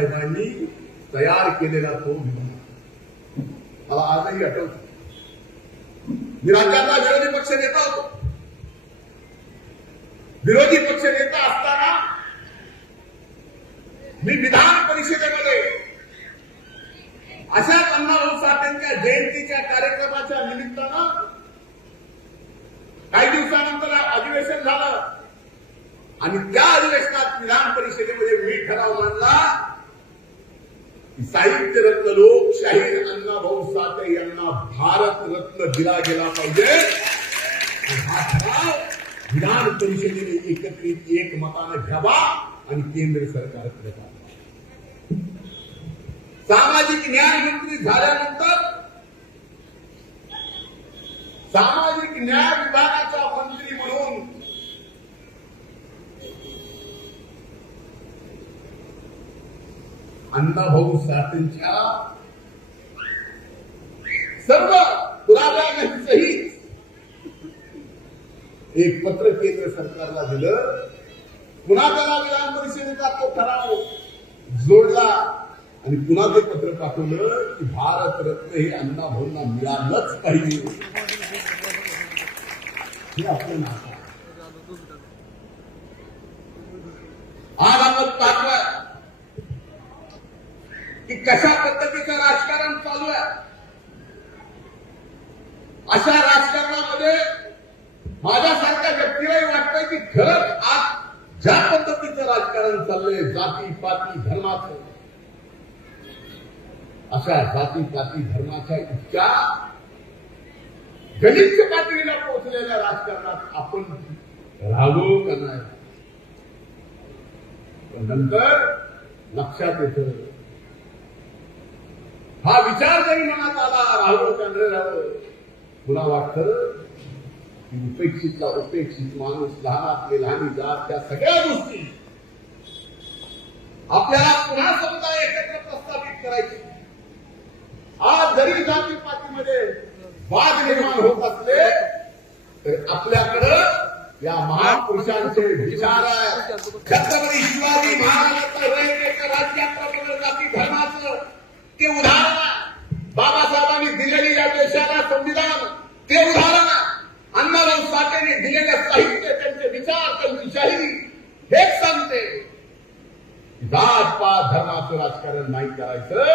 बाबासाहेबांनी तयार केलेला तो विधान मला आजही आठवतो. मी राज्याचा विरोधी पक्ष नेता होतो. विरोधी पक्ष नेता असताना मी विधान परिषदेमध्ये अशाच अण्णाभाऊ साठेंच्या जयंतीच्या कार्यक्रमाच्या निमित्तानं काही दिवसानंतर अधिवेशन झालं आणि त्या अधिवेशनात विधान परिषदेमध्ये मी ठराव मांडला की साहित्य रत्न लोकशाहीर अण्णाभाऊ साठे यांना भारत रत्न दिला गेला पाहिजे. हा ठराव विधान परिषदेने एकत्रित एकमताने घ्यावा आणि केंद्र सरकारकडे जावा. सामाजिक न्याय मंत्री झाल्यानंतर सामाजिक न्याय विभागाचा मंत्री म्हणून अण्णाभाऊ साठेंच्या सर्व पुराव्यांसहित एक पत्र केंद्र सरकारला दिलं. पुन्हा त्याला विधान परिषदेचा तो ठराव जोडला आणि पुन्हा ते पत्र पाठवलं की भारत रत्न हे अण्णाभाऊंना मिळालंच पाहिजे. हे आपलं नातं. आज आपण पाहतोय की कशा पद्धतीचं राजकारण चालू आहे. अशा राजकारणामध्ये माझ्यासारख्या व्यक्तीलाही वाटतंय की खरंच आज ज्या पद्धतीचं राजकारण चाललंय जाती पाती धर्माचं, अशा जाती पाती धर्माच्या इतक्या गलिच्छ पातळीला पोहोचलेल्या राजकारणात आपण राहावं का नाही. पण नंतर लक्षात येतं, हा विचार जरी मनात आला राहावं का न राहावं, पुन्हा वाटतं की उपेक्षितला उपेक्षित माणूस, लहानातले लहानी जात, त्या सगळ्या गोष्टी आपल्याला पुन्हा समुदाय एकत्र प्रस्थापित करायची. आज जरी जातीपातीमध्ये वाद निर्माण होत असले तर आपल्याकडं या महापुरुषांचे विचार आहे. छत्रपती शिवाजी महाराजांचं रयतेचं राज्याप्रमाणे जाती धर्माचं ते उदाहरण आहे. बाबासाहेबांनी दिलेली या देशाला संविधान ते उदाहरण आहे. अण्णाभाऊ साठेंनी दिलेलं साहित्य, त्यांचे विचार, त्यांची शाहिरी हेच सांगते. जात पात धर्माचं राजकारण नाही करायचं.